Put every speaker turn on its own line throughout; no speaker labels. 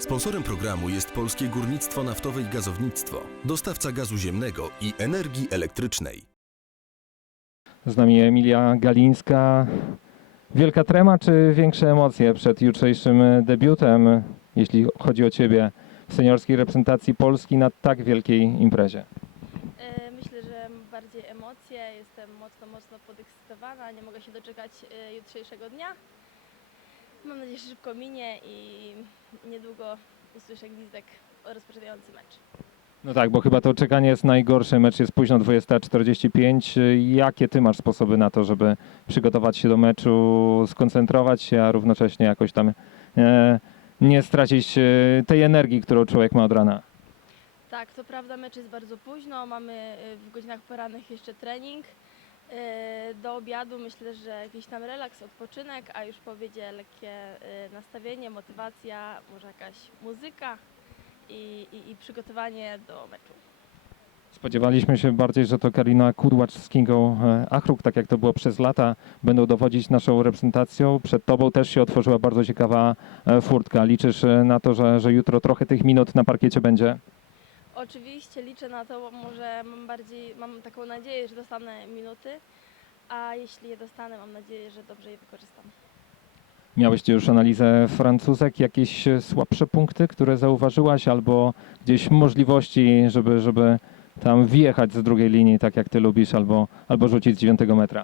Sponsorem programu jest Polskie Górnictwo Naftowe i Gazownictwo, dostawca gazu ziemnego i energii elektrycznej.
Z nami Emilia Galińska. Wielka trema czy większe emocje przed jutrzejszym debiutem, jeśli chodzi o Ciebie, w seniorskiej reprezentacji Polski na tak wielkiej imprezie?
Myślę, że bardziej emocje. Jestem mocno podekscytowana. Nie mogę się doczekać jutrzejszego dnia. Mam nadzieję, że szybko minie i niedługo usłyszę gwizdek rozpoczynający mecz.
No tak, bo chyba to czekanie jest najgorsze. Mecz jest późno, 20:45. Jakie Ty masz sposoby na to, żeby przygotować się do meczu, skoncentrować się, a równocześnie jakoś tam nie stracić tej energii, którą człowiek ma od rana?
Tak, to prawda, mecz jest bardzo późno. Mamy w godzinach porannych jeszcze trening. Do obiadu myślę, że jakiś tam relaks, odpoczynek, a już po obiedzie lekkie nastawienie, motywacja, może jakaś muzyka i przygotowanie do meczu.
Spodziewaliśmy się bardziej, że to Karina Kudłacz z Kingą Achruk, tak jak to było przez lata, będą dowodzić naszą reprezentacją. Przed Tobą też się otworzyła bardzo ciekawa furtka. Liczysz na to, że jutro trochę tych minut na parkiecie będzie?
Oczywiście liczę na to, bo może mam taką nadzieję, że dostanę minuty, a jeśli je dostanę, mam nadzieję, że dobrze je wykorzystam.
Miałeś już analizę Francuzek, jakieś słabsze punkty, które zauważyłaś, albo gdzieś możliwości, żeby tam wjechać z drugiej linii, tak jak Ty lubisz, albo rzucić z 9 metra?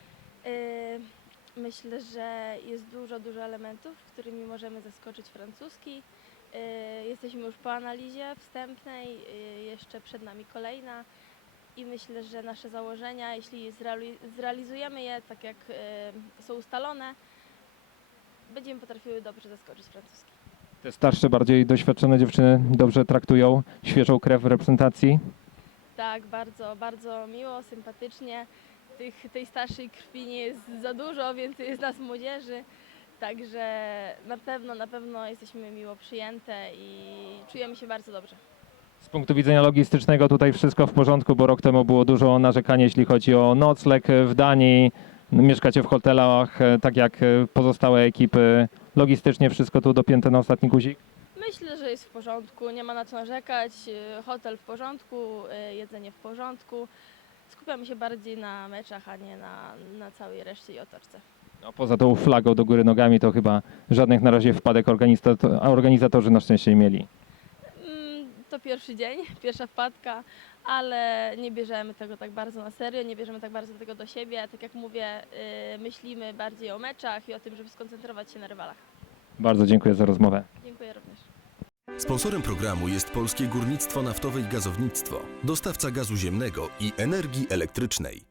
Myślę, że jest dużo elementów, którymi możemy zaskoczyć francuski. Jesteśmy już po analizie wstępnej, jeszcze przed nami kolejna i myślę, że nasze założenia, jeśli zrealizujemy je tak jak są ustalone, będziemy potrafiły dobrze zaskoczyć francuski.
Te starsze, bardziej doświadczone dziewczyny dobrze traktują świeżą krew w reprezentacji?
Tak, bardzo miło, sympatycznie. Tej starszej krwi nie jest za dużo, więcej jest nas młodzieży. Także na pewno jesteśmy miło przyjęte i czujemy się bardzo dobrze.
Z punktu widzenia logistycznego tutaj wszystko w porządku, bo rok temu było dużo narzekania, jeśli chodzi o nocleg w Danii. Mieszkacie w hotelach, tak jak pozostałe ekipy. Logistycznie wszystko tu dopięte na ostatni guzik?
Myślę, że jest w porządku, nie ma na co narzekać. Hotel w porządku, jedzenie w porządku. Skupiamy się bardziej na meczach, a nie na całej reszcie i otoczce.
No, poza tą flagą do góry nogami to chyba żadnych na razie wpadek organizatorzy na szczęście nie mieli.
To pierwszy dzień, pierwsza wpadka, ale nie bierzemy tego tak bardzo na serio, nie bierzemy tak bardzo tego do siebie. Tak jak mówię, myślimy bardziej o meczach i o tym, żeby skoncentrować się na rywalach.
Bardzo dziękuję za rozmowę.
Dziękuję również.
Sponsorem programu jest Polskie Górnictwo Naftowe i Gazownictwo, dostawca gazu ziemnego i energii elektrycznej.